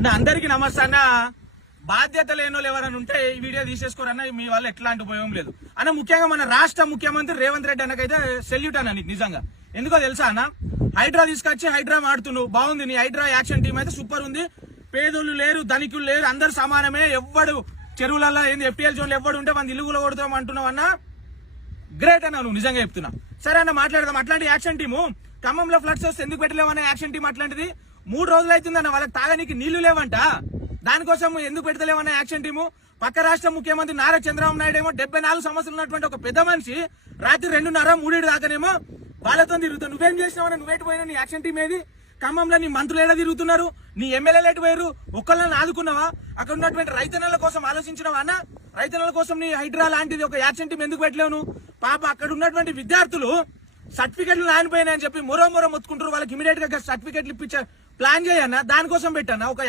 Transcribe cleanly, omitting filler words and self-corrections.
అన్న అందరికి నమస్తే అన్న. బాధ్యత లేని వాళ్ళు ఎవరైనా ఉంటే ఈ వీడియో తీసేసుకోరన్న, మీ వల్ల ఎట్లాంటి ఉపయోగం లేదు అన్న. ముఖ్యంగా మన రాష్ట్ర ముఖ్యమంత్రి రేవంత్ రెడ్డి అన్నకైతే సెల్యూట్ అన్న నీకు నిజంగా. ఎందుకో తెలుసా అన్న, హైడ్రా తీసుకొచ్చి హైడ్రా ఆడుతున్నావు, బాగుంది. నీ హైడ్రా యాక్షన్ టీం అయితే సూపర్ ఉంది. పేదోళ్ళు లేరు, ధనికులు లేరు, అందరు సమానమే. ఎవ్వడు చెరువులలో ఏంది FTL జోన్లు ఎవ్వడు ఉంటే మన ఇల్లు కూడా కొడతాం అంటున్నావు అన్న. గ్రేట్ అన్న, నువ్వు నిజంగా చెప్తున్నా. సరే అన్న, మాట్లాడదాం. అట్లాంటి యాక్షన్ టీము ఖమ్మంలో ఫ్లడ్స్ వస్తే ఎందుకు పెట్టలేవన్న యాక్షన్ టీం అట్లాంటిది? 3 రోజులు అవుతుందన్న, వాళ్ళకి తాగనీకి నీళ్లు లేవంట. దానికోసం ఎందుకు పెడతలేవన్న యాక్షన్ టీము? పక్క రాష్ట్ర ముఖ్యమంత్రి నారా చంద్రబాబు నాయుడు ఏమో 74 సంవత్సరాలు ఉన్నటువంటి ఒక పెద్ద మనిషి రాత్రి 2:30, 3 దాకానేమో వాళ్ళతో తిరుగుతావు. నువ్వేం చేసినావన్నా? నువ్వేటి పోయినా? నీ యాక్షన్ టీం ఏది? ఖమ్మంలో నీ మంత్రులు ఏడా తిరుగుతున్నారు? నీ ఎమ్మెల్యేలు ఎటు పోయారు? ఒక్కళ్ళని ఆదుకున్నావా? అక్కడ ఉన్నటువంటి రైతన్నల కోసం ఆలోచించినావా అన్న? రైతన్నల కోసం నీ హైడ్రా లాంటిది ఒక యాక్షన్ టీం ఎందుకు పెట్టలేవు? పాప అక్కడ ఉన్నటువంటి విద్యార్థులు సర్టిఫికెట్లు రానిపోయినాయని చెప్పి మొరో మొత్తుకుంటారు. వాళ్ళకి ఇమీడియట్ గా సర్టిఫికెట్లు ఇప్పించే ప్లాన్ చేయన్నా, దానికోసం పెట్టన్నా ఒక